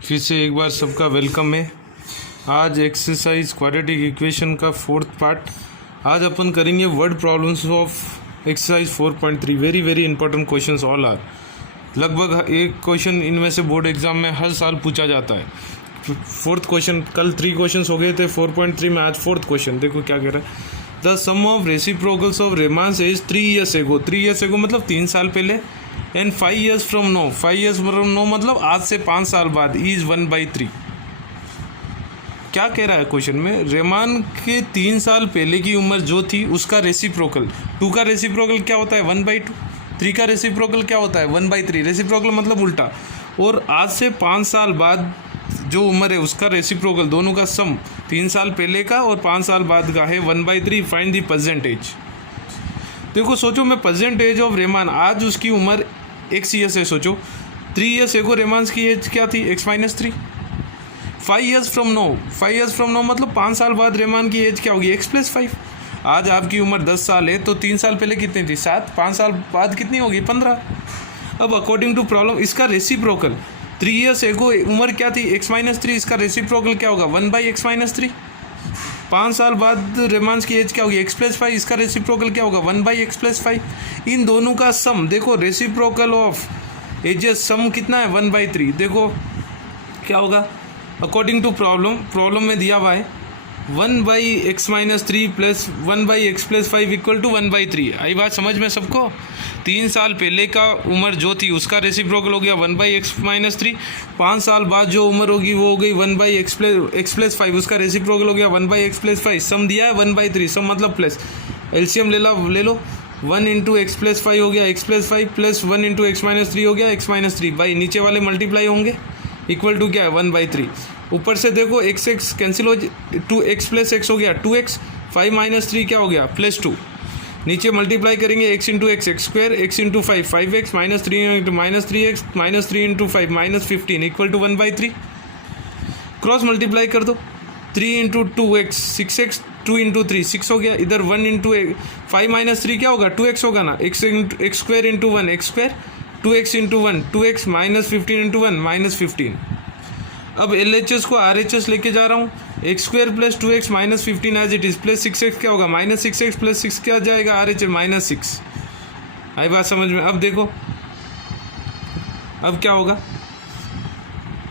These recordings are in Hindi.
फिर से एक बार सबका वेलकम है। आज एक्सरसाइज क्वाड्रेटिक इक्वेशन का फोर्थ पार्ट। आज अपन करेंगे word problems of exercise 4.3। Very very important questions all are. लगभग एक क्वेश्चन इनमें से बोर्ड एग्जाम में हर साल पूछा जाता है। फोर्थ क्वेश्चन, कल 3 क्वेश्चंस हो गए थे 4.3 में, आज फोर्थ क्वेश्चन। देखो क्या कह रहा है। The sum of reciprocals of Rehman's ages 3 years ago। 3 years ago मतलब 3 साल पहले। And 5 years from now। 5 years from now मतलब आज से 5 साल बाद। इज 1/3। क्या कह रहा है क्वेश्चन में? रेमान के 3 साल पहले की उम्र जो थी उसका रेसिप्रोकल। 2 का रेसिप्रोकल क्या होता है? 1/2। 3 का रेसिप्रोकल क्या होता है? 1/3। रेसिप्रोकल मतलब उल्टा। और आज से 5 साल बाद जो उम्र है उसका रेसिप्रोकल, दोनों का सम 3 साल पहले का और 5 साल बाद का है 1/3। Find the percentage. देखो सोचो, मैं परसेंटेज ऑफ रेमान, आज उसकी उम्र x ईयर्स है। सोचो 3 years ago रेमांस की एज क्या थी? x-3। 5 years from now। 5 years from now मतलब 5 साल बाद रेमान की एज क्या होगी? x+5। आज आपकी उम्र 10 साल है तो 3 साल पहले कितनी थी? 7। 5 साल बाद कितनी होगी? 15। अब अकॉर्डिंग टू प्रॉब्लम इसका रेसिप्रोकल 3 years ago उम्र क्या थी? x-3। इसका रेसिप्रोकल क्या होगा? 1/x-3। 5 साल बाद रेमांस की एज क्या होगी? x+5। इसका रेसिप्रोकल क्या होगा? 1/x+5। इन दोनों का सम देखो, रेसिप्रोकल ऑफ एजेस सम कितना है? 1/3। देखो क्या होगा अकॉर्डिंग टू प्रॉब्लम में दिया हुआ है 1/x-3 plus 1/x+5 equal to 1/3। आई बात समझ में सबको? 3 साल पहले का उम्र जो थी उसका रेसिप्रोकल हो गया 1/x-3। 5 साल बाद जो उम्र होगी वो हो गई 1/x+5। उसका रेसिप्रोकल हो गया 1/x+5। सम दिया है 1/3। सम मतलब प्लस। एलसीएम ले लो 1 इंटू x+5 हो गया x+5 प्लस 1 इंटू x-3 हो गया x-3। भाई नीचे वाले मल्टीप्लाई होंगे, इक्वल टू क्या है? 1/3। ऊपर से देखो x कैंसिल हो, 2x प्लस x हो गया 2x। 5 - 3 क्या हो गया? +2। नीचे मल्टीप्लाई करेंगे x into x x² x into 5x -3 -3x -3 into 5 -15 equal to 1/3। Cross multiply कर दो 3 इंटू 2x 6x 2 इंटू 3 6 हो गया। इधर 1 इंटू 5 - 3 क्या होगा? 2x होगा ना। x² into 1 x², 2x into 1 2x -15 into 1 -15। अब LHS को RHS लेके जा रहा हूँ। x² plus 2x -15 as it is plus 6x क्या होगा? -6x प्लस 6 क्या जाएगा? RHS -6। आई बात समझ में? अब देखो अब क्या होगा?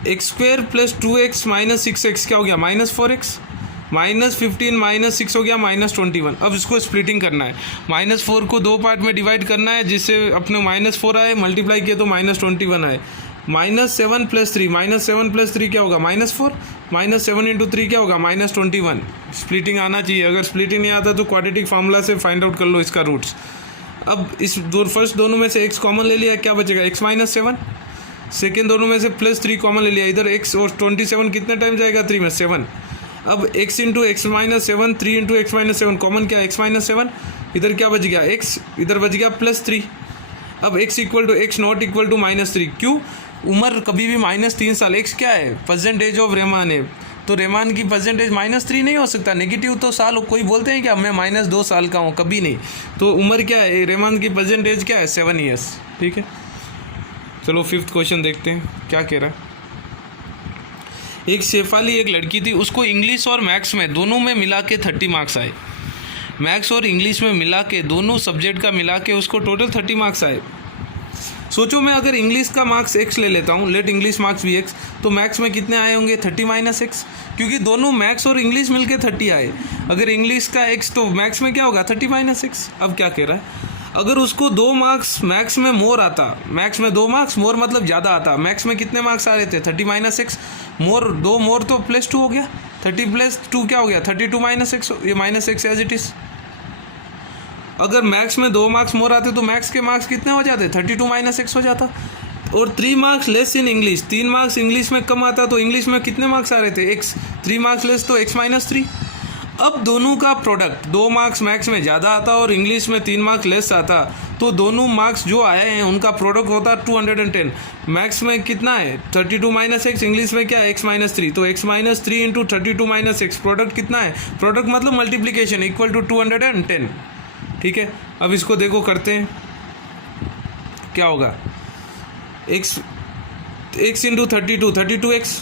x² प्लस 2x -6x क्या हो गया? -4x। -15 -6 हो गया -21। अब इसको स्प्लिटिंग करना है। -4 को 2 पार्ट में डिवाइड करना है, जिससे अपने -4 आए, मल्टीप्लाई किए तो -21 आए। -7 प्लस 3 -7 प्लस 3 क्या होगा? -4। -7 इंटू 3 क्या होगा? -21। स्प्लिटिंग आना चाहिए। अगर स्प्लिटिंग नहीं आता तो क्वाड्रेटिक फार्मूला से फाइंड आउट कर लो इसका रूट्स। अब इस फर्स्ट दोनों में से x कॉमन ले लिया, क्या बचेगा? x-7। सेकेंड दोनों में से +3 कॉमन ले लिया। इधर x और 27 कितने टाइम जाएगा? 3 में 7। अब x into x-7 3 into x-7 common क्या? x-7। इधर क्या बच गया? x। इधर बच गया +3। अब x equal to x not equal to -3। क्यों? उम्र कभी भी -3 साल। x क्या है? परसेंटेज ऑफ रेमान है, तो रेमान की परसेंटेज -3 नहीं हो सकता। नेगेटिव तो साल कोई बोलते हैं क्या मैं -2 साल का हूँ? कभी नहीं। तो उम्र क्या है? रेमान की परसेंटेज क्या है? 7 years। ठीक है, चलो 5th क्वेश्चन देखते हैं क्या कह रहा है। एक शेफाली एक लड़की थी, उसको इंग्लिश और मैथ्स में दोनों में मिला के 30 मार्क्स आए। मैथ्स और इंग्लिश में मिला के, दोनों सब्जेक्ट का मिला के उसको टोटल 30 मार्क्स आए। सोचो मैं अगर इंग्लिश का मार्क्स x ले लेता हूँ, लेट इंग्लिश मार्क्स भी x, तो मैथ्स में कितने आए होंगे? 30 - x। क्योंकि दोनों मैथ्स और इंग्लिश मिलके 30 आए। अगर इंग्लिश का x तो मैथ्स में क्या होगा? 30 - x। अब क्या कह रहा है? अगर उसको 2 मार्क्स मैथ्स में मोर आता, मैथ्स में 2 मार्क्स मोर मतलब ज़्यादा आता। मैथ्स में कितने मार्क्स आ रहे थे? 30 - x। मोर 2 मोर तो +2 हो गया। 30 + 2 क्या हो गया? 32 - x। ये -x एज इट इज़। अगर मैथ्स में 2 मार्क्स मोर आते तो मैथ्स के मार्क्स कितने हो जाते? 32 - x हो जाता। और 3 marks less in English, 3 marks English में कम आता, तो इंग्लिश में कितने मार्क्स आ रहे थे? x। 3 मार्क्स लेस तो x-3। अब दोनों का प्रोडक्ट, 2 मार्क्स मैथ्स में ज़्यादा आता और इंग्लिश में 3 मार्क्स लेस आता, तो दोनों मार्क्स जो आए हैं उनका प्रोडक्ट होता 210। मैथ्स में कितना है? 32 - x। इंग्लिश में क्या है? x-3। तो x-3 इंटू 32 - x प्रोडक्ट कितना है? प्रोडक्ट मतलब मल्टीप्लीकेशन इक्वल टू 210। ठीक है, अब इसको देखो करते हैं क्या होगा। x x into 32, 32x,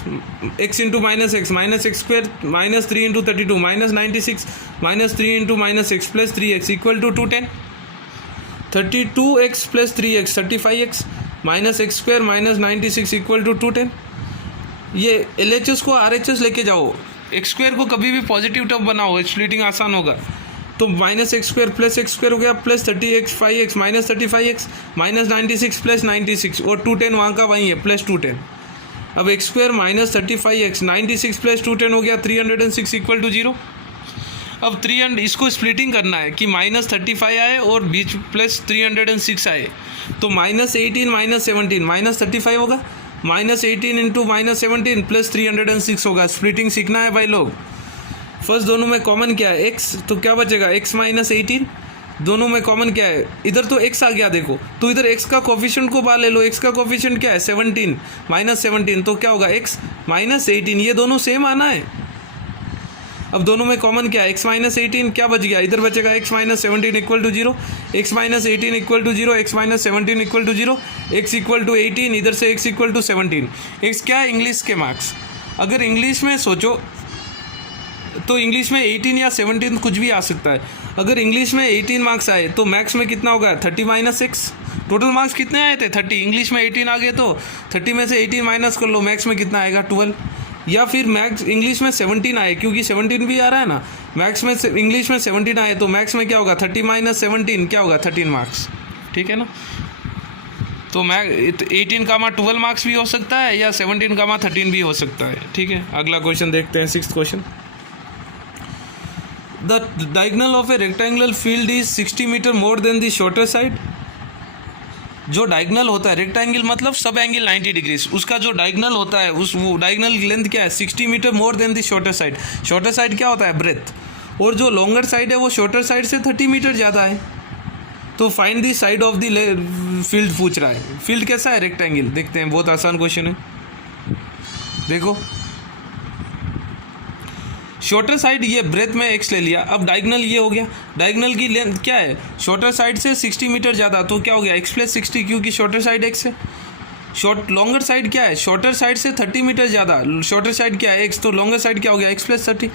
x into minus x square, minus 3 into 32 minus 96, minus 3 into minus x plus 3x equal to 210। 32x plus 3x 35x minus x square minus 96 equal to 210। ये LHS को RHS लेके जाओ, एक्स स्क्वायर को कभी भी पॉजिटिव टर्म बनाओ, स्प्लिटिंग आसान होगा। तो minus x square plus x square हो गया plus 30x 5x minus 35x minus 96 plus 96 और 210 वहाँ का वहीं है प्लस 210। अब x square minus 35x 96 plus 210 हो गया 306 इक्वल टू 0। अब 300 इसको स्प्लिटिंग करना है कि माइनस 35 आए और बीच प्लस 306 आए, तो माइनस 18 माइनस 17 माइनस 35 होगा, माइनस 18 इंटू माइनस 17 प्लस 306 होगा। स्प्लिटिंग सीखना है भाई लोग। फर्स्ट दोनों में कॉमन क्या है x, तो क्या बचेगा x माइनस 18, दोनों में कॉमन क्या है, इधर तो x आ गया देखो, तो इधर x का कोफिशिएंट को बाहर ले लो, x का कोफिशिएंट क्या है 17 माइनस 17, तो क्या होगा x माइनस 18, ये दोनों सेम आना है। अब दोनों में कॉमन क्या है x माइनस 18, क्या बच गया, इधर बचेगा x minus 17 equal to 0, x minus 18 equal to 0, x minus 17 equal to 0, x equal to 18, इधर से x इक्वल टू 17। x क्या है, इंग्लिश के मार्क्स। अगर इंग्लिश में सोचो तो इंग्लिश में 18 या 17 कुछ भी आ सकता है। अगर इंग्लिश में 18 मार्क्स आए तो मैथ्स में कितना होगा 30 माइनस एक्स। टोटल मार्क्स कितने आए थे 30, इंग्लिश में 18 आ गए तो 30 में से 18 माइनस कर लो, मैथ्स में कितना आएगा 12। या फिर मैथ्स इंग्लिश में 17 आए, क्योंकि 17 भी आ रहा है ना, मैथ्स में इंग्लिश में 17 आए तो मैथ्स में क्या होगा 30 माइनस 17 क्या होगा 13 मार्क्स, ठीक है ना। तो 18 का 12 मार्क्स भी हो सकता है या 17 का 13 भी हो सकता है, ठीक है। अगला क्वेश्चन देखते हैं, 6th question. The diagonal of a rectangular field is 60 metre more than the shorter side। जो डायगनल होता है, रेक्टेंगल मतलब सब एंगल 90 डिग्रीज, उसका जो डायगनल होता है उस वो डायगनल लेंथ क्या है 60 metre more than the shorter side. Shorter side क्या होता है ब्रेथ, और जो लॉन्गर साइड है वो शॉर्टर साइड से 30 मीटर ज़्यादा है। तो find the side of the field पूछ रहा है। फील्ड कैसा है रेक्टेंगल, देखते हैं, बहुत आसान क्वेश्चन है। देखो शॉर्टर साइड ये ब्रेथ में x ले लिया, अब डायगनल ये हो गया, डायगनल की लेंथ क्या है शॉर्टर साइड से 60 मीटर ज़्यादा, तो क्या हो गया x प्लस 60, क्योंकि शॉर्टर साइड x है। लॉन्गर साइड क्या है शॉर्टर साइड से 30 मीटर ज़्यादा, शॉर्टर साइड क्या है x, तो लॉन्गर साइड क्या हो गया x प्लस 30।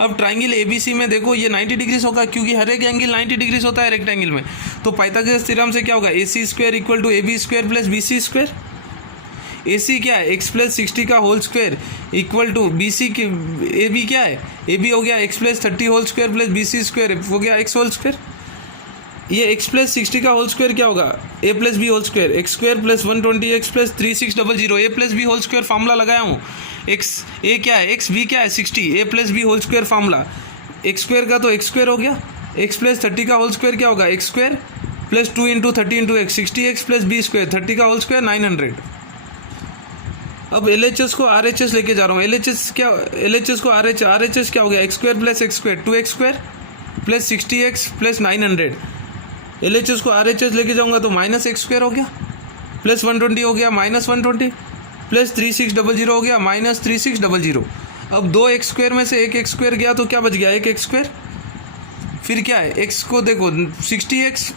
अब ट्राइंगल ABC में देखो ये 90 डिग्रीज होगा, क्योंकि हर एक एंगल 90 डिग्रीज होता है रेक्टेंगल में। तो पाइथागोरस थ्योरम से क्या होगा AC square equal to AB square plus BC square. AC क्या है x प्लस 60 का whole square equal to BC की AB क्या है AB हो गया x plus 30 whole square plus BC square हो गया x होल स्क्वायर। ये x प्लस 60 का होल स्क्वायर क्या होगा a plus B whole square, x square plus 120x plus 3600, a plus B whole square formula लगाया हूँ। x a क्या है x b क्या है 60, a plus B whole square formula, x square का तो एक्स स्क्वायर हो गया, x प्लस 30 का होल स्क्वायर क्या होगा x square plus 2 into 30 into x 60x plus b square, 30 का होल स्क्वायर 900। अब LHS को RHS लेके जा रहा हूँ। LHS को RHS क्या हो गया x square plus x square 2x square plus 60x plus 900। LHS को RHS लेके जाऊँगा तो माइनस एक्स स्क्वायर हो गया प्लस 120 हो गया माइनस 120 प्लस 3600 हो गया माइनस 3600। अब 2 एक्स स्क्वायर में से 1 एक्स स्क्वायर गया तो क्या बच गया 1 एक्स स्क्वायर। फिर क्या है x को देखो 60x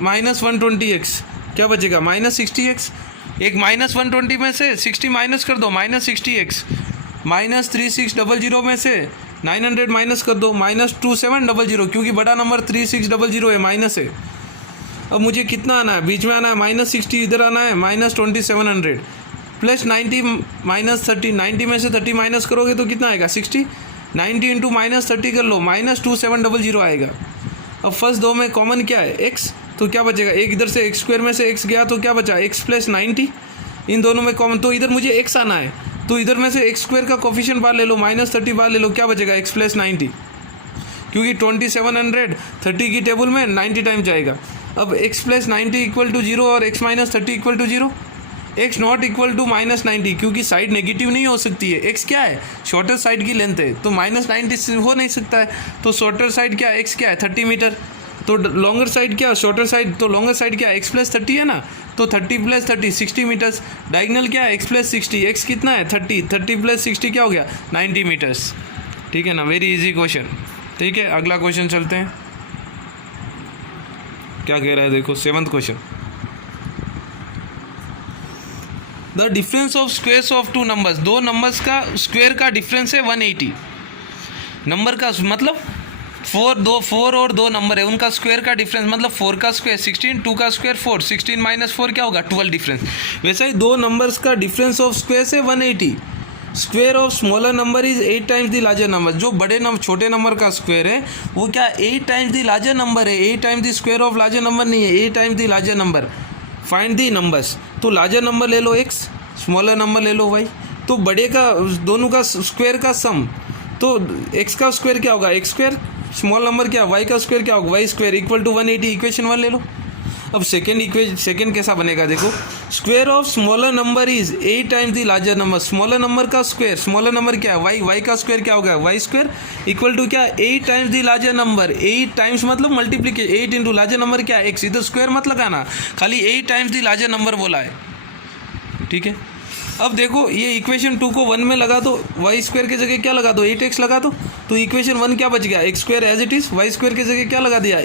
माइनस 120x क्या बचेगा माइनस 60x। एक माइनस 120 में से 60 माइनस कर दो माइनस 60x, माइनस 3600 में से 900 माइनस कर दो माइनस 2700, क्योंकि बड़ा नंबर 3600 है माइनस है। अब मुझे कितना आना है बीच में आना है माइनस 60, इधर आना है माइनस 2700 प्लस 90 माइनस 30, 90 में से 30 माइनस करोगे तो कितना आएगा 60, 90 इंटू माइनस 30 कर लो माइनस 2700 आएगा। अब फर्स्ट दो में कॉमन क्या है x, तो क्या बचेगा एक इधर से एक्स स्क्वायर में से x गया तो क्या बचा x प्लस 90, इन दोनों में कॉमन, तो इधर मुझे x आना है तो इधर में से एक्स स्क्वायर का कोफिशिएंट बाहर ले लो माइनस 30 बाहर ले लो, क्या बचेगा x प्लस 90, क्योंकि 2700 30 की टेबल में 90 टाइम जाएगा। अब x प्लस 90 इक्वल टू 0 और x minus 30 equal to 0, x not equal to minus 90, क्योंकि साइड नेगेटिव नहीं हो सकती है। x क्या है शॉर्टर साइड की लेंथ है तो माइनस 90 हो नहीं सकता है, तो शॉर्टर साइड क्या है x क्या है 30 मीटर, तो लॉन्गर साइड क्या शॉर्टर साइड, तो लॉन्गर साइड क्या x प्लस 30 है ना, तो 30 प्लस 30 60 मीटर्स। डायगनल क्या है x प्लस 60, x कितना है 30, 30 प्लस 60 क्या हो गया 90 मीटर्स, ठीक है ना। वेरी इजी क्वेश्चन, ठीक है। अगला क्वेश्चन चलते हैं, क्या कह रहा है देखो 7th question. The difference of squares of two numbers, दो नंबर्स का स्क्वेयर का डिफरेंस है 180। नंबर का मतलब 4 और 2 नंबर है, उनका स्क्वायर का डिफरेंस मतलब 4 का स्क्वायर 16, 2 का स्क्वायर 4, 16 माइनस 4 क्या होगा 12 डिफरेंस। वैसा ही दो नंबर्स का डिफरेंस ऑफ स्क्वायर से 180। Square of smaller number is 8 times the larger number, जो बड़े छोटे नंबर का स्क्वायर है वो क्या 8 टाइम्स द लार्जर नंबर है, 8 times the square of larger number नहीं है, 8 times the larger number. Find the numbers, तो लार्जर नंबर ले लो x, स्मॉलर नंबर ले लो y, तो बड़े का दोनों का स्क्वायर का सम, तो x का स्क्वायर क्या होगा x स्क्वायर, स्मॉल नंबर क्या y का स्क्वायर क्या होगा y square equal to 180। Equation 1 ले लो। अब सेकेंड कैसा बनेगा देखो, square of smaller number is 8 times the larger number, smaller number का स्क्वायर, स्मॉलर नंबर क्या है y का स्क्वायर क्या होगा y स्क्वायर इक्वल टू क्या 8 times the larger number, 8 times मतलब मल्टीप्लीकेशन, 8 इंटू लार्जर नंबर क्या है x, इधर स्क्वायर मत लगाना, खाली 8 टाइम्स द लार्जर नंबर बोला है, ठीक है। अब देखो ये इक्वेशन 2 को 1 में लगा दो, y स्क्वायर की जगह क्या लगा दो 8x लगा दो, तो इक्वेशन 1 क्या बच गया x square as it is, y square की जगह क्या लगा दिया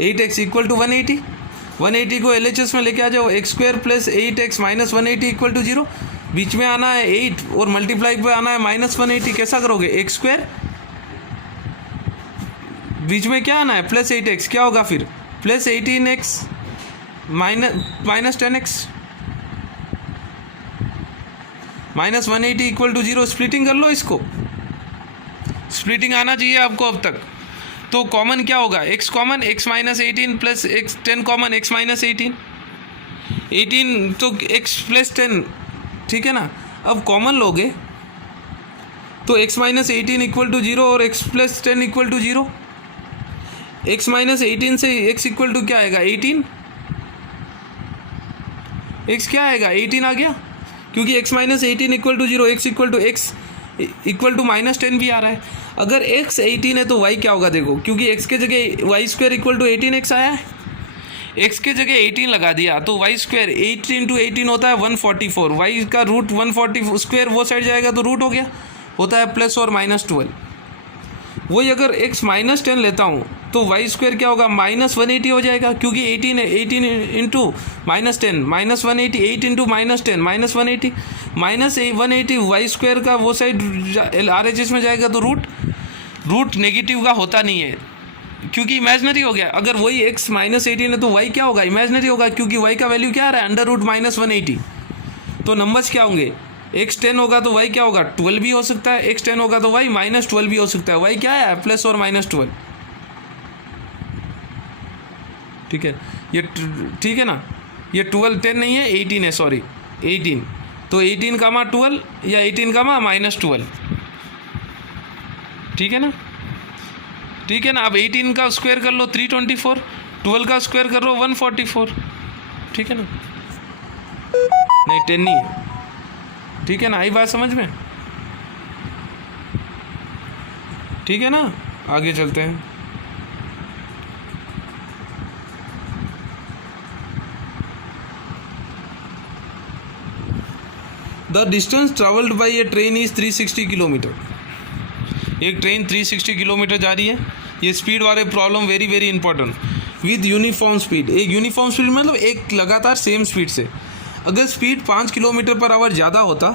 8x इक्वल टू 180। 180 को LHS में लेके आ जाओ, x square plus 8x minus 180 equal to 0, बीच में आना है 8 और मल्टीप्लाई पे आना है माइनस 180, कैसा करोगे x स्क्वायर बीच में क्या आना है प्लस 8x, क्या होगा फिर plus 18x minus 10x minus 180 equal to 0। Splitting कर लो इसको, स्प्लिटिंग आना चाहिए आपको अब तक। तो कॉमन क्या होगा x common, x minus 18 plus x 10 common, x minus 18 तो x प्लस 10, ठीक है ना। अब कॉमन लोगे तो x माइनस 18 इक्वल टू 0 और x plus 10 equal to 0। x minus 18 से x इक्वल टू क्या आएगा 18, x क्या आएगा 18 आ गया, क्योंकि x minus 18 equal to 0, x equal to minus 10 भी आ रहा है। अगर x 18 है तो y क्या होगा देखो, क्योंकि x के जगह y square equal to 18x आया है, x के जगह 18 लगा दिया तो y स्क्वायर 8 इंटू 18 होता है 144, y का रूट 140 स्क्वायर वो साइड जाएगा तो रूट हो गया, होता है प्लस और माइनस 12। वही अगर x माइनस 10 लेता हूँ तो y स्क्वायर क्या होगा माइनस 180 हो जाएगा, क्योंकि 18 है, 18 into minus 10 minus 180, 8 into minus 10 minus 180, minus 180 y square का वो साइड RHS में जाएगा तो रूट नेगेटिव का होता नहीं है, क्योंकि इमेजनरी हो गया। अगर वही x माइनस 18 है तो y क्या होगा इमेजनरी होगा, क्योंकि y का वैल्यू क्या आ रहा है अंडर रूट माइनस 180। तो नंबर्स क्या होंगे, x 10 होगा तो y क्या होगा 12 भी हो सकता है, x 10 होगा तो y माइनस 12 भी हो सकता है, y क्या है प्लस और माइनस 12, ठीक है। ये ठीक है ना, ये 12 10 नहीं है 18 है, सॉरी 18, तो 18 कामा 12 या 18 कामा माइनस 12, ठीक है ना, ठीक है ना। अब 18 का स्क्वायर कर लो 324, 12 का स्क्वायर कर लो 144, ठीक है ना, नहीं 10 नहीं है, ठीक है ना, आई बात समझ में, ठीक है ना। आगे चलते हैं। The distance travelled by A train is 360 kilometre, एक ट्रेन 360 किलोमीटर जा रही है, ये स्पीड वाले problem very very important, with uniform speed, एक यूनिफॉर्म स्पीड मतलब एक लगातार सेम स्पीड से। अगर स्पीड 5 किलोमीटर पर आवर ज़्यादा होता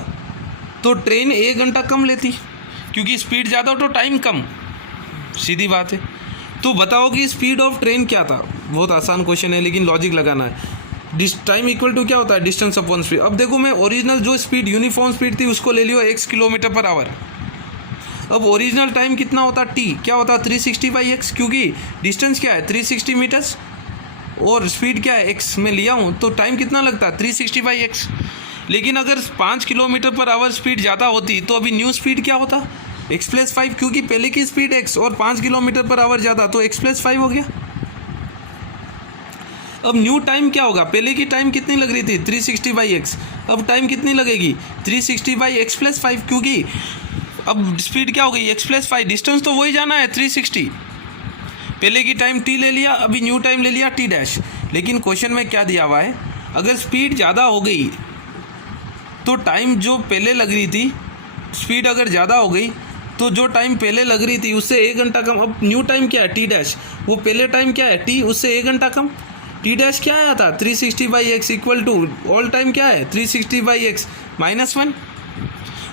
तो ट्रेन 1 घंटा कम लेती, क्योंकि स्पीड ज़्यादा हो तो टाइम कम, सीधी बात है। तो बताओ कि स्पीड ऑफ ट्रेन क्या था, बहुत आसान क्वेश्चन है लेकिन लॉजिक लगाना है। टाइम इक्वल टू क्या होता है डिस्टेंस अपॉन स्पीड। अब देखो मैं ओरिजिनल जो स्पीड यूनिफॉर्म स्पीड थी उसको ले लियो x किलोमीटर पर आवर। अब ओरिजिनल टाइम कितना होता t, क्या होता 360 बाई एक्स, क्योंकि डिस्टेंस क्या है 360 मीटर्स और स्पीड क्या है x में लिया हूँ, तो टाइम कितना लगता है 360 बाई एक्स। लेकिन अगर 5 किलोमीटर पर आवर स्पीड ज़्यादा होती तो अभी न्यू स्पीड क्या होता x प्लस 5, क्योंकि पहले की स्पीड x और 5 किलोमीटर पर आवर ज़्यादा तो x प्लस 5 हो गया। अब न्यू टाइम क्या होगा, पहले की टाइम कितनी लग रही थी 360 बाई एक्स, अब टाइम कितनी लगेगी 360 बाई एक्स प्लस 5, क्योंकि अब स्पीड क्या हो गई x प्लस 5, डिस्टेंस तो वही जाना है 360, पहले की टाइम t ले लिया, अभी न्यू टाइम ले लिया t डैश। लेकिन क्वेश्चन में क्या दिया हुआ है, अगर स्पीड ज़्यादा हो गई तो टाइम जो पहले लग रही थी, स्पीड अगर ज़्यादा हो गई तो जो टाइम पहले लग रही थी उससे 1 घंटा कम। अब न्यू टाइम क्या है t डैश, वो पहले टाइम क्या है t, उससे 1 घंटा कम। टी डैश क्या आया था 360/x equal to all time क्या है 360/x -1।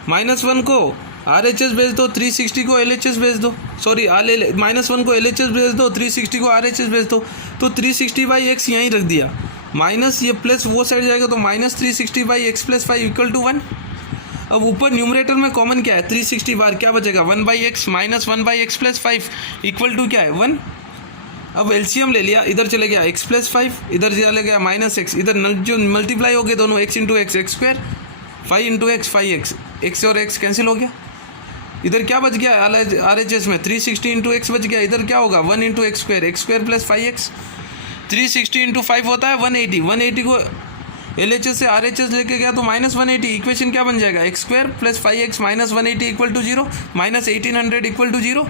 -1 को RHS भेज दो, 360 को LHS भेज दो, सॉरी -1 को LHS भेज दो, 360 को RHS भेज दो। तो 360/x यहीं रख दिया, माइनस ये प्लस वो साइड जाएगा तो -360/x + 5 इक्वल टू 1। अब ऊपर न्यूमरेटर में कॉमन क्या है 360 बार, क्या बचेगा 1/x - 1/x + 5 इक्वल टू क्या है 1। अब एलसीएम ले लिया, इधर चले गया x + 5, इधर चले गया -x, इधर जो मल्टीप्लाई हो गए दोनों x × x x², 5 × x 5x, x और x कैंसिल हो गया। इधर क्या बच गया RHS में 360 × x बच गया, इधर क्या होगा 1 × x² + 5x। 360 × 5 होता है 180, 180 को LHS से RHS लेके गया तो -180, इक्वेशन क्या बन जाएगा x² + 5x - 180 = 0, -1800 = 0।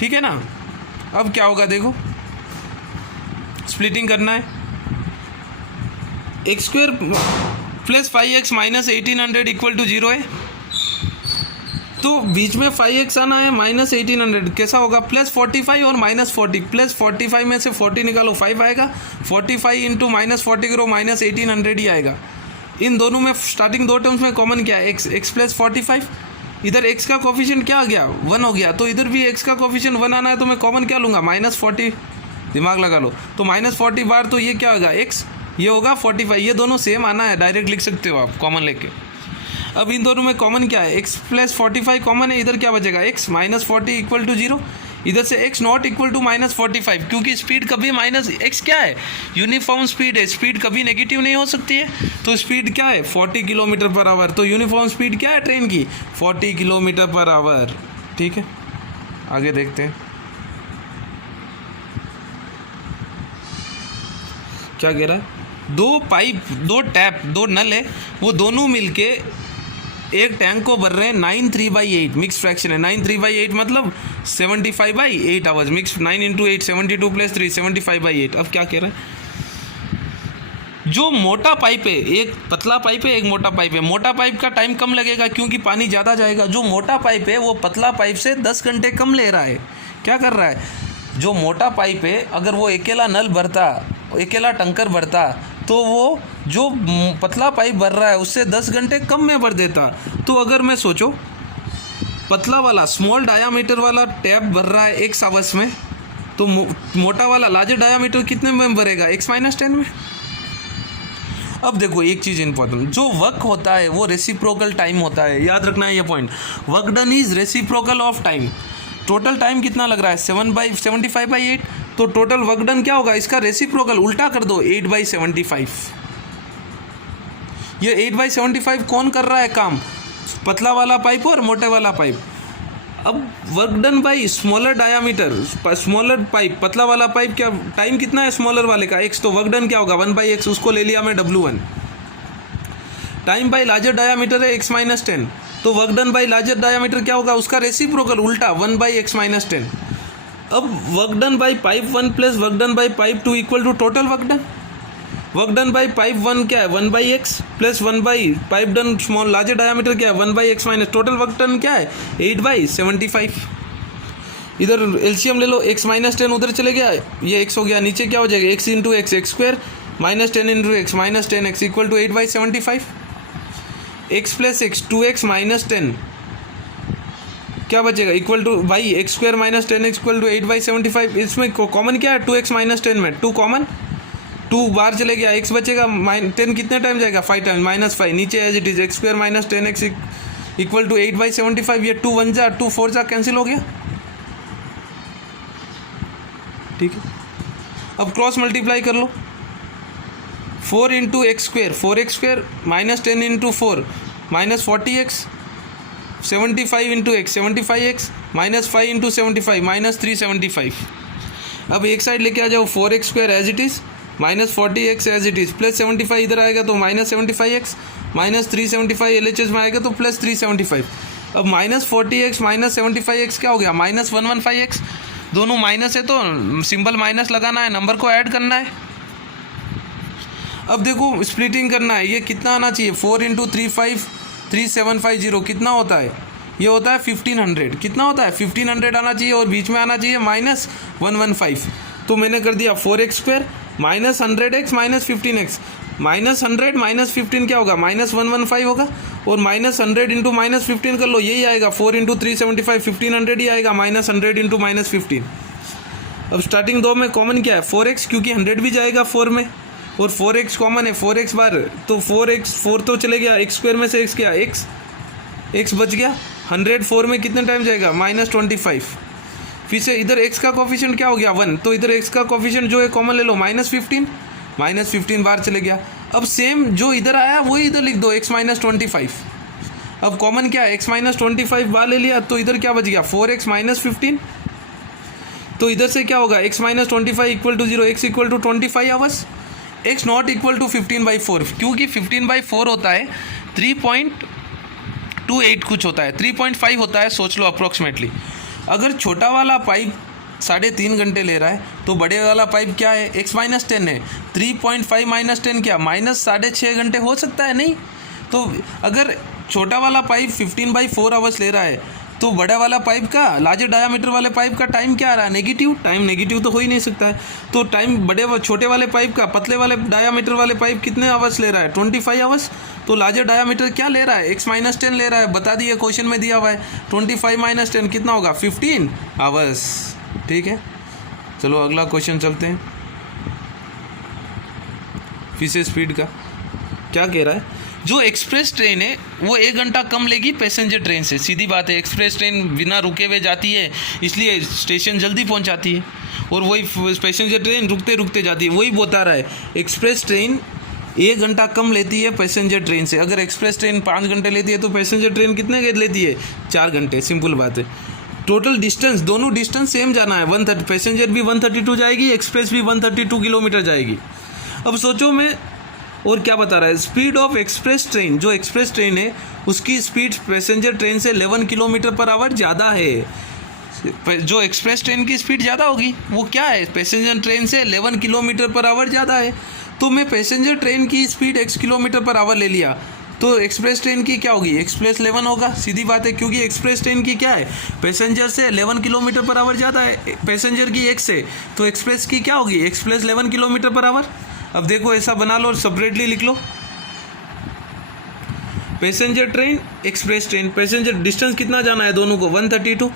ठीक है ना। अब क्या होगा देखो, स्प्लिटिंग करना है, x² + 5x - 1800 = 0 है, तो बीच में 5x आना है, -1800 कैसा होगा +45 और -40, +45 में से 40 निकालो 5 आएगा, 45 × -40 करो -1800 ही आएगा। इन दोनों में स्टार्टिंग दो टर्म्स में कॉमन क्या है x + 45, इधर x का कोफिशिएंट क्या आ गया 1 हो गया, तो इधर भी x का कोफिशिएंट 1 आना है, तो मैं कॉमन क्या लूँगा -40, दिमाग लगा लो, तो -40 बार तो ये क्या होगा x, ये होगा 45, ये दोनों सेम आना है, डायरेक्ट लिख सकते हो आप कॉमन लेके। अब इन दोनों में कॉमन क्या है x + 45 कॉमन है, इधर क्या बचेगा x -40 = 0, इधर से x नॉट इक्वल टू -45, क्योंकि स्पीड कभी x क्या है यूनिफॉर्म स्पीड है, स्पीड कभी नेगेटिव नहीं हो सकती है, तो स्पीड क्या है 40 km/h, तो यूनिफॉर्म स्पीड क्या है ट्रेन की 40 km/h। ठीक है, आगे देखते हैं क्या कह रहा है। दो पाइप, दो टैप, दो नल है, वो दोनों मिलके एक टैंक को भर रहे हैं 9/3/8, मिक्स फ्रैक्शन है 9/3/8 मतलब 75/8 आवर्स, मिक्स 9 × 8 72 + 3 75/8। अब क्या कह रहे हैं, जो मोटा पाइप है, एक पतला पाइप है एक मोटा पाइप है, मोटा पाइप का टाइम कम लगेगा क्योंकि पानी ज़्यादा जाएगा, जो मोटा पाइप है वो पतला पाइप से 10 घंटे कम ले रहा है। क्या कर रहा है, जो मोटा पाइप है अगर वो अकेला नल भरता, अकेला टंकर भरता, तो वो जो पतला पाइप भर रहा है उससे 10 घंटे कम में भर देता। तो अगर मैं सोचो पतला वाला स्मॉल डायामीटर वाला टैप भर रहा है 1 आवर्स में, तो मोटा वाला लार्जर डायामीटर कितने में भरेगा x - 10 में। अब देखो एक चीज़ इंपॉर्टेंट, जो वर्क होता है वो रेसिप्रोकल टाइम होता है, याद रखना है ये point, work done is reciprocal of time. Total time कितना लग रहा है 75/8, तो टोटल वर्क डन क्या होगा, इसका रेसिप्रोकल उल्टा कर दो 8/75। ये 8/75 कौन कर रहा है काम, पतला वाला पाइप और मोटे वाला पाइप। अब work done by smaller diameter, smaller pipe, पतला वाला पाइप, क्या टाइम कितना है स्मॉलर वाले का x, तो वर्क डन क्या होगा 1/x, उसको ले लिया मैं W1। Time by larger diameter है x - 10, तो work done by larger diameter क्या होगा, उसका रेसिप्रोकल उल्टा 1/x - 10। अब work done by pipe 1 + work done by pipe 2 = total work done. Work done by pipe 1 क्या है 1/x + 1 by pipe done small larger diameter क्या है 1/x - टोटल वर्क डन क्या है 8/75। इधर एलसीएम ले लो, x - 10 उधर चले गया, ये x हो गया, नीचे क्या हो जाएगा x × x x² - 10 × x - 10x = 8/75। x + x 2x - 10 क्या बचेगा इक्वल टू भाई x² - 10x = 8/75। इसमें कॉमन क्या है 2x - 10 में 2 कॉमन, 2 बार चले गया, x बचेगा 10 कितने टाइम जाएगा 5 टाइम -5, नीचे as it is x² - 10x = 8/75। ये 2 1 जा 2 4 जा कैंसिल हो गया। ठीक है, अब क्रॉस मल्टीप्लाई कर लो, 4 × x², 4x² - 10 × 4 -40x, 75 × x 75x, -5 × 75 -375। अब एक साइड लेके आ जाओ 4x² as it is, -40x as it is, +75 इधर आएगा तो -75x, -375 LHS में आएगा तो +375। अब -40x -75x क्या हो गया -115x, दोनों माइनस है तो सिंबल माइनस लगाना है, नंबर को ऐड करना है। अब देखो स्प्लिटिंग करना है, ये कितना आना चाहिए 4 × 35 3750 कितना होता है, ये होता है 1500, कितना होता है 1500 आना चाहिए और बीच में आना चाहिए -115। तो मैंने कर दिया 4x² minus 100x minus 15x, -100 minus 15 क्या होगा, -115 होगा, और -100 इंटू -15 कर लो, यही आएगा 4 इंटू 375 1500 ही आएगा, -100 इंटू -15। अब स्टार्टिंग दो में कॉमन क्या है 4x, क्योंकि 100 भी जाएगा 4 में, और 4x कॉमन है 4x बार, तो 4 तो चले गया, x² में से x क्या x बच गया, 100 4 में कितने टाइम जाएगा -25। फिर से इधर x का कोफिशिएंट क्या हो गया 1, तो इधर x का कोफिशिएंट जो है कॉमन ले लो -15 बार चले गया। अब सेम जो इधर आया वही इधर लिख दो x -25। अब कॉमन क्या है x -25 बार ले लिया, तो इधर क्या बच गया 4x -15, तो इधर से क्या होगा x -25 equal to 0, x equal टू 25 hours, x not equal to 15/4, क्योंकि 15/4 होता है 3.28 कुछ होता है, 3.5 होता है, सोच लो अप्रोक्सीमेटली। अगर छोटा वाला पाइप 3.5 घंटे ले रहा है तो बड़े वाला पाइप क्या है x -10 है, 3.5 - 10 क्या -6.5 घंटे हो सकता है, नहीं? तो अगर छोटा वाला पाइप 15/4 आवर्स ले रहा है तो बड़ा वाला पाइप का, लार्जर डायामीटर वाले पाइप का टाइम क्या आ रहा है, नेगेटिव। टाइम नेगेटिव तो हो ही नहीं सकता है, तो टाइम छोटे वाले पाइप का, पतले वाले डायामीटर वाले पाइप कितने आवर्स ले रहा है 25 आवर्स, तो लार्जर डायामीटर क्या ले रहा है x -10 ले रहा है, बता दिए क्वेश्चन में दिया हुआ है, 25 - 10 कितना होगा 15 आवर्स। ठीक है, चलो अगला क्वेश्चन चलते हैं। फिर से स्पीड का क्या कह रहा है, जो एक्सप्रेस ट्रेन है वो 1 घंटा कम लेगी पैसेंजर ट्रेन से, सीधी बात है, एक्सप्रेस ट्रेन बिना रुके हुए जाती है इसलिए स्टेशन जल्दी पहुंच जाती है, और वही पैसेंजर ट्रेन रुकते रुकते जाती है, वही बता रहा है एक्सप्रेस ट्रेन 1 घंटा कम लेती है पैसेंजर ट्रेन से। अगर एक्सप्रेस ट्रेन 5 घंटे लेती है तो पैसेंजर ट्रेन कितने लेती है 4 घंटे, सिंपल बात है। टोटल डिस्टेंस, दोनों डिस्टेंस सेम जाना है, 130, पैसेंजर भी 132 जाएगी, एक्सप्रेस भी 132 किलोमीटर जाएगी। अब सोचो मैं, और क्या बता रहा है, स्पीड ऑफ एक्सप्रेस ट्रेन, जो एक्सप्रेस ट्रेन है उसकी स्पीड पैसेंजर ट्रेन से 11 किलोमीटर पर आवर ज़्यादा है। जो एक्सप्रेस ट्रेन की स्पीड ज़्यादा होगी वो क्या है, पैसेंजर ट्रेन से 11 किलोमीटर पर आवर ज़्यादा है, तो मैं पैसेंजर ट्रेन की speed x kilometre per hour ले लिया, तो एक्सप्रेस ट्रेन की क्या होगी x + 11 होगा, सीधी बात है, क्योंकि एक्सप्रेस ट्रेन की क्या है पैसेंजर से 11 किलोमीटर पर आवर ज़्यादा है, पैसेंजर की x से, तो एक्सप्रेस की क्या होगी x + 11 किलोमीटर पर आवर। अब देखो ऐसा बना लो और सेपरेटली लिख लो, passenger train express train, passenger distance कितना जाना है दोनों को 132,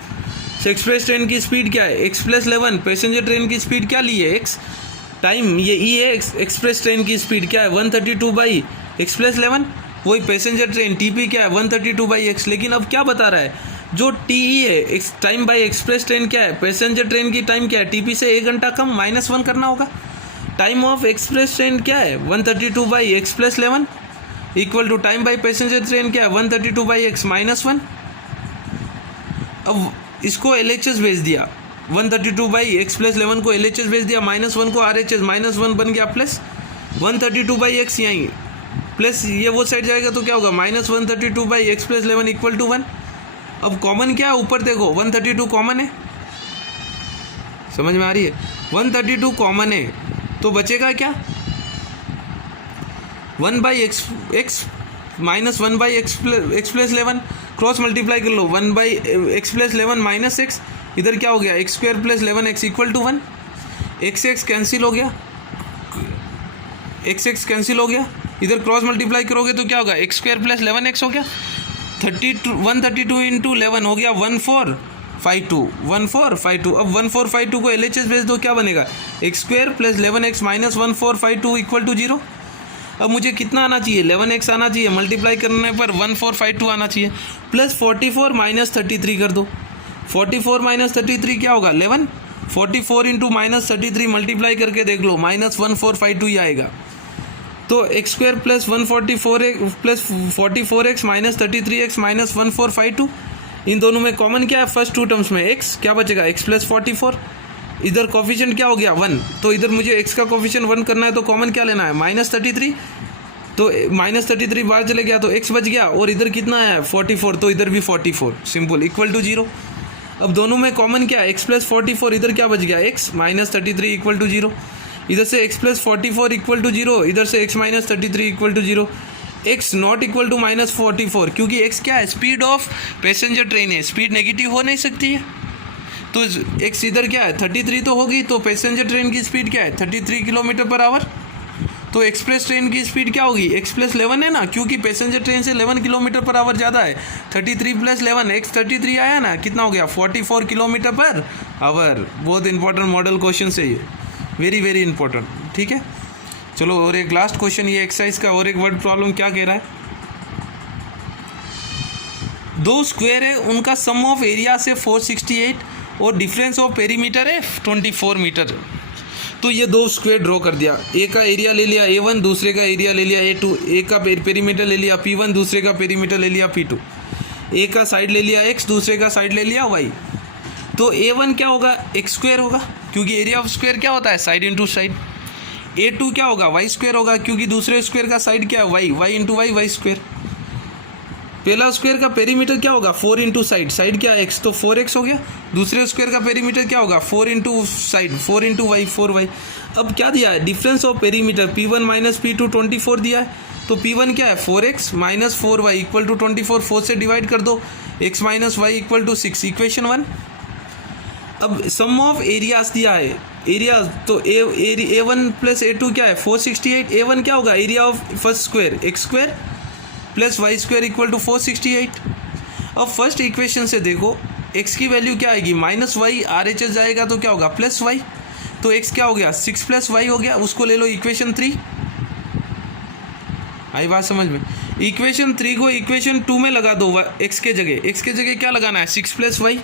एक्सप्रेस ट्रेन की स्पीड क्या है x + 11, पैसेंजर ट्रेन की स्पीड क्या ली है x, टाइम ये e है, एक्सप्रेस ट्रेन की स्पीड क्या है 132/x + 11, वही पैसेंजर ट्रेन TP क्या है 132/x। लेकिन अब क्या बता रहा है, जो TE है टाइम बाई एक्सप्रेस ट्रेन क्या है, पैसेंजर ट्रेन की टाइम क्या है TP से 1 घंटा कम -1 करना होगा, टाइम ऑफ एक्सप्रेस ट्रेन क्या है 132/x + 11 equal to time by passenger train क्या है 132/x -1। अब इसको LHS भेज दिया, 132/x + 11 को LHS भेज दिया, -1 को RHS, -1 बन गया प्लस 132/x, यहीं प्लस ये वो साइड जाएगा तो क्या होगा -132/x + 11 इक्वल टू 1। अब कॉमन क्या है, ऊपर देखो 132 कॉमन है, समझ में आ रही है, 132 कॉमन है, तो बचेगा क्या 1/x -1/x + 11 क्रॉस मल्टीप्लाई कर लो, 1/x + 11 - x, इधर क्या हो गया x² + 11x equal to 1, x cancel हो गया, x कैंसिल हो गया, इधर क्रॉस मल्टीप्लाई करोगे तो क्या होगा x² + 11x हो गया, 132 इंटू 11 हो गया 1452। अब 1452 को LHS भेज दो, क्या बनेगा x² + 11x - 1452 इक्वल टू 0। अब मुझे कितना आना चाहिए 11x आना चाहिए, मल्टीप्लाई करने पर 1452 आना चाहिए, प्लस 44 - 33 कर दो, 44 - 33 क्या होगा 11, 44 इंटू -33 मल्टीप्लाई करके देख लो -1452 ही आएगा। तो x² + 144 + 44x - 33x - 1452, इन दोनों में कॉमन क्या है फर्स्ट 2 टर्म्स में x, क्या बचेगा x + 44, इधर कोफिशिएंट क्या हो गया 1, तो इधर मुझे x का कोफिशिएंट 1 करना है तो कॉमन क्या लेना है -33, तो -33 बाहर चले गया तो x बच गया, और इधर कितना है 44, तो इधर भी 44, सिंपल इक्वल टू 0। अब दोनों में कॉमन क्या है x + 44, इधर क्या बच गया x -33 इक्वल टू 0, इधर से x + 44 इक्वल टू 0, इधर से x - 33 equal to 0, x not equal to -44, क्योंकि x क्या है स्पीड ऑफ पैसेंजर ट्रेन है, स्पीड नेगेटिव हो नहीं सकती है, तो एक्स इधर क्या है 33 तो होगी, तो पैसेंजर ट्रेन की स्पीड क्या है 33 किलोमीटर पर आवर। तो एक्सप्रेस ट्रेन की स्पीड क्या होगी, एक्स प्लस 11 है ना, क्योंकि पैसेंजर ट्रेन से 11 किलोमीटर पर आवर ज़्यादा है। 33 प्लस 11 एक्स 33 आया ना, कितना हो गया 44 किलोमीटर पर आवर। बहुत इंपॉर्टेंट मॉडल क्वेश्चन है ये, वेरी वेरी इंपॉर्टेंट। ठीक है, चलो और एक लास्ट क्वेश्चन ये एक्सरसाइज का, और एक वर्ड प्रॉब्लम क्या कह रहा है, दो स्क्वायर है उनका सम ऑफ एरिया से 468 और डिफरेंस ऑफ पेरीमीटर है 24 मीटर। तो ये दो स्क्वायर ड्रॉ कर दिया, एक का एरिया ले लिया A1, दूसरे का एरिया ले लिया A2, एक का पेरीमीटर ले लिया P1, दूसरे का पेरीमीटर ले लिया P2, एक का साइड ले लिया X, दूसरे का साइड ले लिया Y। तो A1 क्या होगा X स्क्वायर होगा, क्योंकि एरिया ऑफ स्क्वायर क्या होता है साइड इंटू साइड। A2 क्या होगा Y स्क्वायर होगा, क्योंकि दूसरे स्क्वायर का साइड क्या है Y इंटू वाई स्क्वायर। पहला स्क्वायर का पेरीमीटर क्या होगा 4 इंटू साइड, साइड क्या है X, तो 4X हो गया। दूसरे स्क्वायर का पेरीमीटर क्या होगा 4 into side 4 into Y 4Y। अब क्या दिया है difference of perimeter P1 minus P2 24 दिया है, तो P1 क्या है 4X minus 4Y equal to 24, 4 से डिवाइड कर दो, X minus y equal to 6, equation 1। अब सम ऑफ एरियाज दिया है, एरिया तो A1 प्लस A2 क्या है 468, A1 क्या होगा area of first square X square plus Y square equal to 468। अब फर्स्ट इक्वेशन से देखो x की वैल्यू क्या आएगी माइनस वाई, RHS जाएगा तो क्या होगा प्लस वाई, तो x क्या हो गया 6 प्लस वाई हो गया, उसको ले लो इक्वेशन 3। आई बात समझ में। इक्वेशन 3 को इक्वेशन 2 में लगा दो, x के जगह क्या लगाना है 6 प्लस वाई।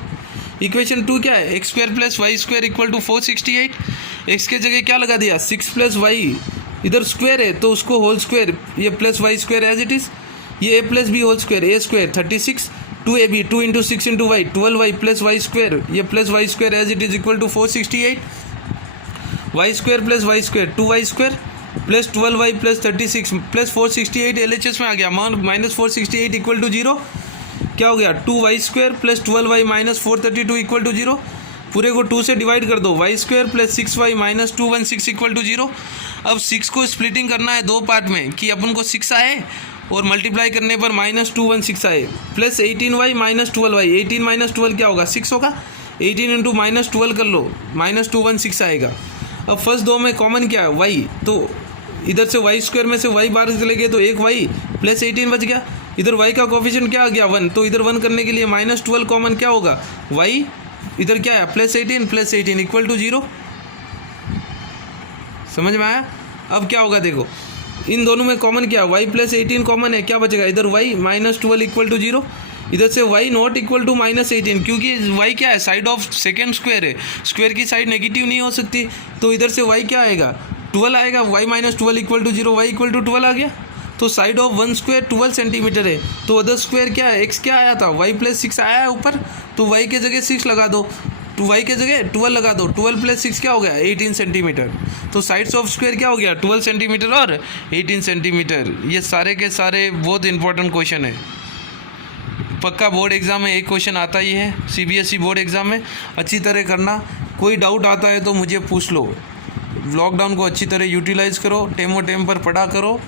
इक्वेशन 2 क्या है x square plus Y square equal to 468, x के जगह क्या लगा दिया 6 प्लस वाई, इधर स्क्वायर है तो उसको होल स्क्वायर, ये plus Y square as it is, ये a plus B whole square A square 36, 2ab 2 into 6 into Y 12y plus Y square, ये plus Y square as it is equal to 468, Y square plus Y square 2y square plus 12y plus 36 plus 468 LHS में आ गया, माइनस 468 इक्वल टू 0, क्या हो गया 2y square plus 12y minus 432 equal to 0, पूरे को 2 से डिवाइड कर दो, y square plus 6y minus 216 equal to 0। अब 6 को स्प्लिटिंग करना है दो पार्ट में कि अपन को 6 आए और मल्टीप्लाई करने पर माइनस 216 आए, plus 18y minus 12y, 18 minus 12 क्या होगा 6 होगा, 18 इंटू माइनस 12 कर लो, माइनस 216 आएगा। अब फर्स्ट दो में कॉमन क्या है y, तो इधर से y स्क्वायर में से y बाहर चले गए तो एक y प्लस 18 बच गया, इधर y का कोफिशिएंट क्या आ गया 1, तो इधर 1 करने के लिए माइनस 12 कॉमन क्या होगा y, इधर क्या है प्लस 18 इक्वल टू 0। समझ में आया। अब क्या होगा देखो इन दोनों में कॉमन क्या है y प्लस 18 कॉमन है, क्या बचेगा इधर y माइनस 12 इक्वल टू 0, इधर से y not equal to minus 18, क्योंकि y क्या है साइड ऑफ सेकेंड स्क्वायर है, स्क्वायर की साइड नेगेटिव नहीं हो सकती, तो इधर से y क्या आएगा 12 आएगा, y minus 12 equal to 0, y equal to 12 आ गया। तो side of one square 12 centimetre है, तो अदर स्क्वायर क्या है x क्या आया था y प्लस 6 आया है ऊपर, तो y के जगह 6 लगा दो, तो y के जगह 12 लगा दो, 12 प्लस 6 क्या हो गया 18 सेंटीमीटर। तो साइड्स ऑफ स्क्वायर क्या हो गया 12 सेंटीमीटर और 18 सेंटीमीटर। ये सारे के सारे बहुत इंपॉर्टेंट क्वेश्चन है, पक्का बोर्ड एग्जाम में एक क्वेश्चन आता ही है, CBSE बोर्ड एग्जाम में अच्छी तरह करना। कोई डाउट आता है तो मुझे पूछ लो। लॉकडाउन को अच्छी तरह यूटिलाइज़ करो, टेमो टेम पर पढ़ा करो,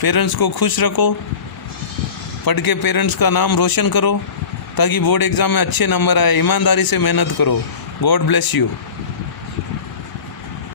पेरेंट्स को खुश रखो, पढ़ के पेरेंट्स का नाम रोशन करो ताकि बोर्ड एग्ज़ाम में अच्छे नंबर आए। ईमानदारी से मेहनत करो। God bless you.